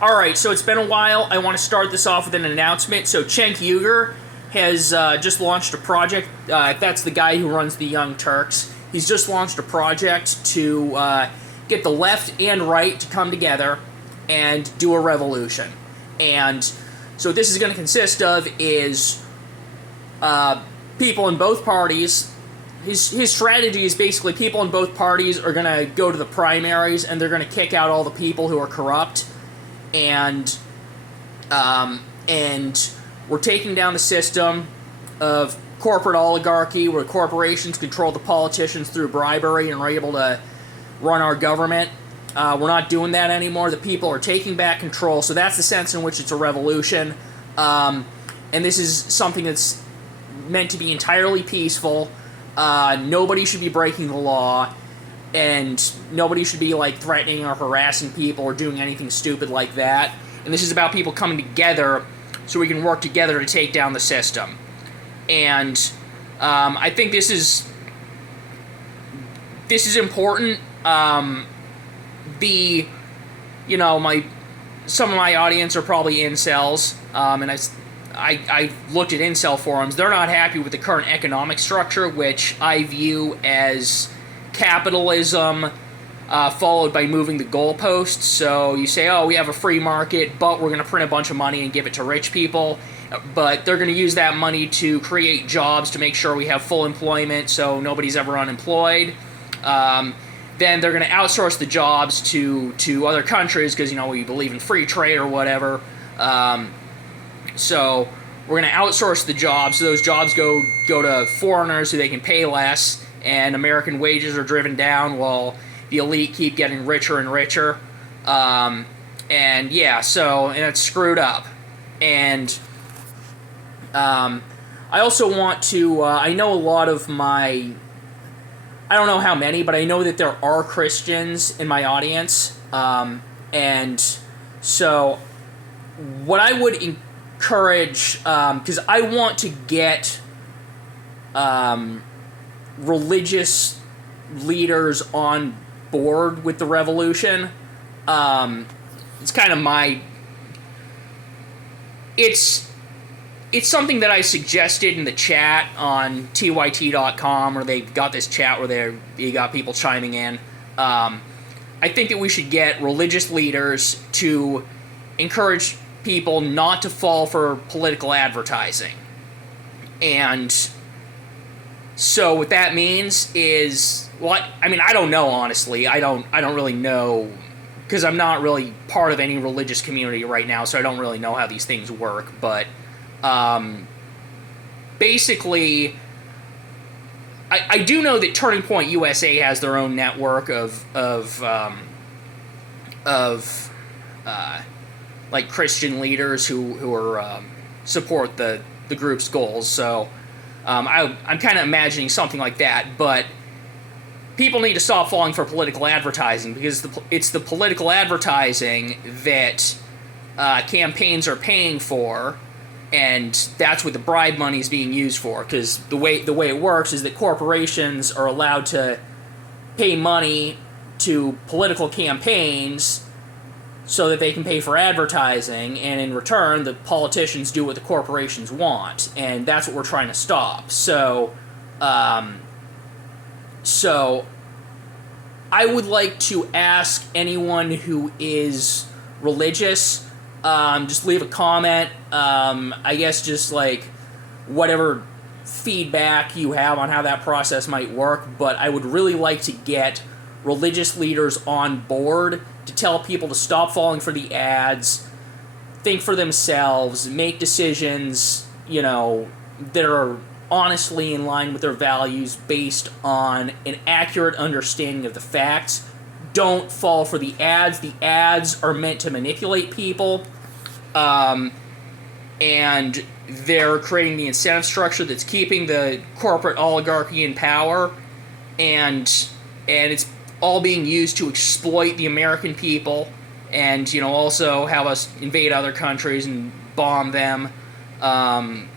Alright, so it's been a while. I want to start this off with an announcement. So Cenk Uygur has just launched a project. That's the guy who runs the Young Turks. He's just launched a project to get the left and right to come together and do a revolution. And so what this is going to consist of is people in both parties. His strategy is basically people in both parties are going to go to the primaries and they're going to kick out all the people who are corrupt. And we're taking down the system of corporate oligarchy where corporations control the politicians through bribery and are able to run our government. We're not doing that anymore. The people are taking back control, so that's the sense in which it's a revolution. And this is something that's meant to be entirely peaceful. Nobody should be breaking the law. And nobody should be, threatening or harassing people or doing anything stupid like that. And this is about people coming together so we can work together to take down the system. And I think this is important. Some of my audience are probably incels, and I looked at incel forums. They're not happy with the current economic structure, which I view as capitalism followed by moving the goalposts. So you say, oh, we have a free market, but we're going to print a bunch of money and give it to rich people. But they're going to use that money to create jobs to make sure we have full employment so nobody's ever unemployed. Then they're going to outsource the jobs to other countries because, we believe in free trade or whatever. So we're going to outsource the jobs. So those jobs go to foreigners who they can pay less. And American wages are driven down while the elite keep getting richer and richer. And it's screwed up. And I also want to, I know a lot of I don't know how many, but I know that there are Christians in my audience. And so what I would encourage, because I want to get religious leaders on board with the revolution. It's kind of it's something that I suggested in the chat on tyt.com, where they got this chat where you got people chiming in. I think that we should get religious leaders to encourage people not to fall for political advertising. And so what that means is, I don't know, honestly. I don't really know, because I'm not really part of any religious community right now, so I don't really know how these things work. But basically, I do know that Turning Point USA has their own network of Christian leaders who are support the group's goals. So I'm kind of imagining something like that, but people need to stop falling for political advertising, because it's the political advertising that campaigns are paying for, and that's what the bribe money is being used for. Because the way it works is that corporations are allowed to pay money to political campaigns so that they can pay for advertising, and in return, the politicians do what the corporations want, and that's what we're trying to stop. So I would like to ask anyone who is religious, just leave a comment, I guess just whatever feedback you have on how that process might work, but I would really like to get religious leaders on board to tell people to stop falling for the ads, think for themselves, make decisions, that are honestly in line with their values based on an accurate understanding of the facts. Don't fall for the ads. The ads are meant to manipulate people, and they're creating the incentive structure that's keeping the corporate oligarchy in power, and it's all being used to exploit the American people, and also have us invade other countries and bomb them, and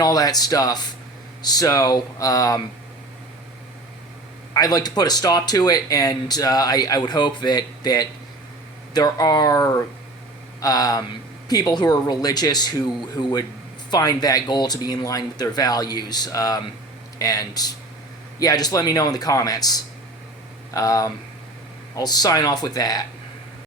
all that stuff. So I'd like to put a stop to it, and I would hope that there are people who are religious who would find that goal to be in line with their values. And yeah, just let me know in the comments. I'll sign off with that.